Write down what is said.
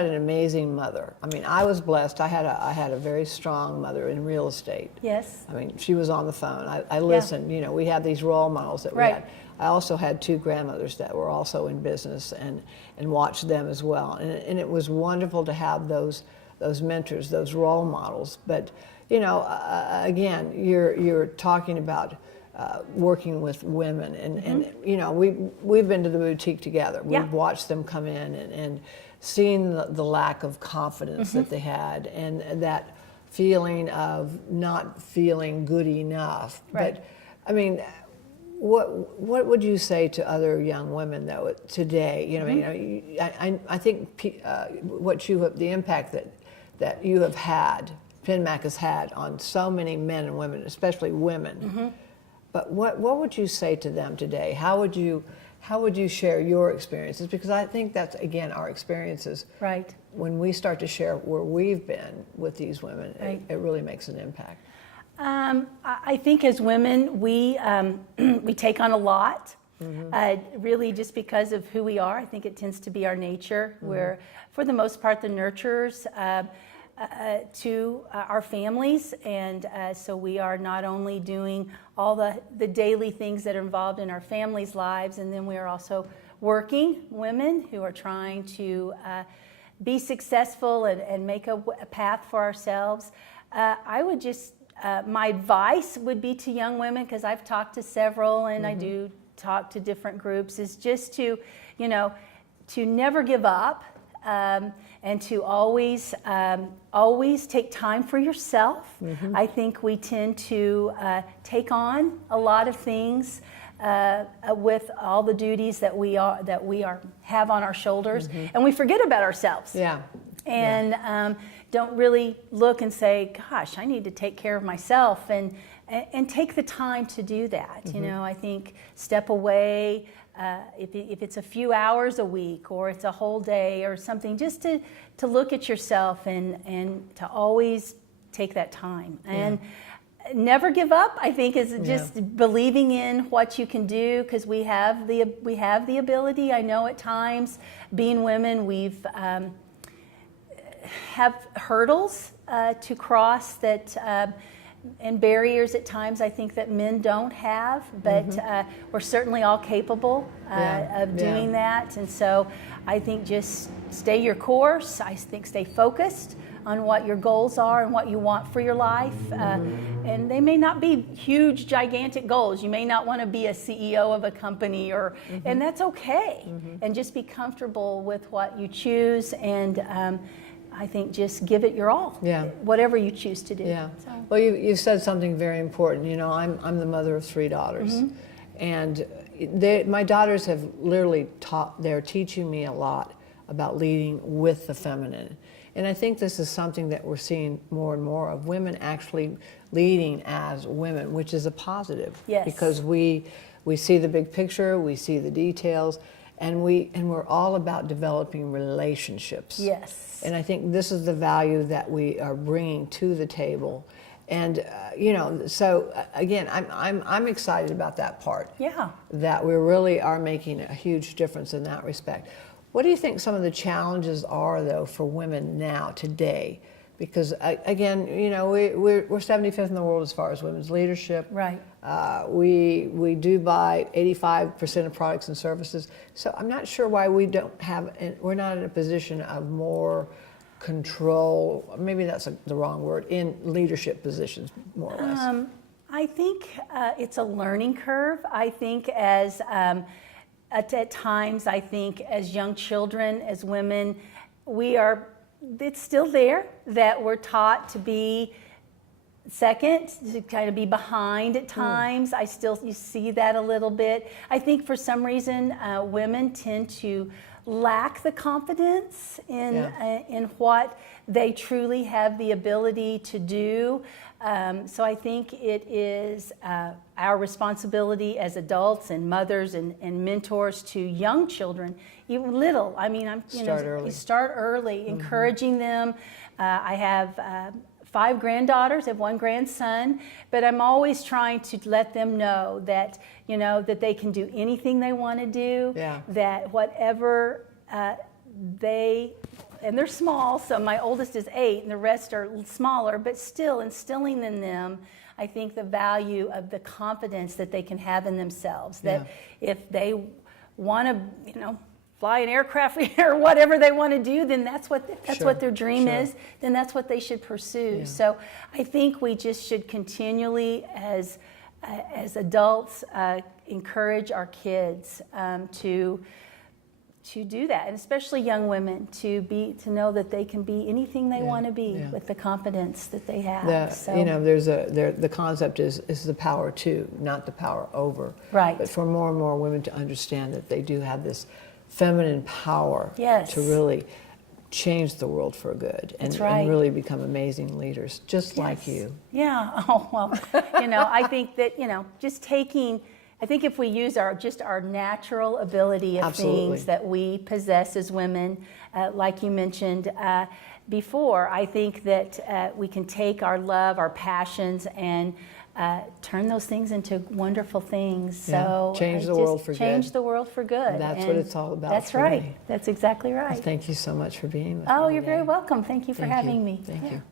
had an amazing mother. I mean, I was blessed. I had a very strong mother in real estate. Yes. I mean, she was on the phone. I listened. You know, we had these role models that we had. I also had 2 grandmothers that were also in business and watched them as well. And it was wonderful to have those mentors, those role models. But, you know, again, you're talking about working with women, and you know, we've been to the boutique together. We've watched them come in and seen the lack of confidence that they had, and that feeling of not feeling good enough. But I mean, what would you say to other young women though today? You know, I think the impact that you have had, Penmac has had on so many men and women, especially women. But what would you say to them today? How would you share your experiences? Because I think that's, again, our experiences. Right. When we start to share where we've been with these women, it really makes an impact. I think as women, we take on a lot, really just because of who we are. I think it tends to be our nature. We're, for the most part, the nurturers to our families, and so we are not only doing all the daily things that are involved in our families' lives, and then we are also working women who are trying to be successful and make a path for ourselves. I would just, my advice would be to young women, because I've talked to several and I do talk to different groups, is just to, you know, to never give up. And to always take time for yourself. I think we tend to take on a lot of things with all the duties that we have on our shoulders, and we forget about ourselves. And don't really look and say, "Gosh, I need to take care of myself," and take the time to do that. You know, I think step away. If it's a few hours a week or it's a whole day or something, just to look at yourself and to always take that time. And never give up, I think, is just believing in what you can do, because we have the ability. I know at times, being women, we've have hurdles to cross that and barriers at times I think that men don't have, but we're certainly all capable of doing that. And so I think just stay your course. I think stay focused on what your goals are and what you want for your life. And they may not be huge, gigantic goals. You may not want to be a CEO of a company, and that's okay. And just be comfortable with what you choose, and I think just give it your all, whatever you choose to do. So. Well, you said something very important. You know, I'm the mother of 3 daughters, and my daughters have literally they're teaching me a lot about leading with the feminine. And I think this is something that we're seeing more and more of, women actually leading as women, which is a positive. Because we see the big picture, we see the details, and we're all about developing relationships. And I think this is the value that we are bringing to the table. And you know, so again, I'm excited about that part. That we really are making a huge difference in that respect. What do you think some of the challenges are, though, for women now, today? Because again, you know, we're 75th in the world as far as women's leadership. We do buy 85% of products and services. So I'm not sure why we're not in a position of more control. Maybe that's the wrong word, in leadership positions, more or less. I think it's a learning curve. I think as at times, I think as young children, as women, it's still there that we're taught to be second, to kind of be behind at times. You see that a little bit. I think for some reason, women tend to lack the confidence in what they truly have the ability to do. So I think it is our responsibility as adults and mothers and mentors to young children, even little. I mean, you start early, encouraging them. I have 5 granddaughters, I have 1 grandson, but I'm always trying to let them know that, you know, that they can do anything they want to do, that whatever they and they're small, so my oldest is 8 and the rest are smaller, but still instilling in them, I think, the value of the confidence that they can have in themselves. That if they want to, fly an aircraft or whatever they want to do, then that's what their dream is. Then that's what they should pursue. So I think we just should continually, as adults, encourage our kids to do that, and especially young women to know that they can be anything they want to be with the confidence that they have. The concept is the power to, not the power over. Right. But for more and more women to understand that they do have this feminine power to really change the world for good and really become amazing leaders, just like you. Yeah. Oh, well, I think that, just taking, I think if we use our natural ability of things that we possess as women, like you mentioned before, I think that we can take our love, our passions, and turn those things into wonderful things. Yeah. So change the world for good. Change the world for good. That's what it's all about. That's right. That's exactly right. Well, thank you so much for being with me. Oh, you're very welcome. Thank you for having me. Thank you.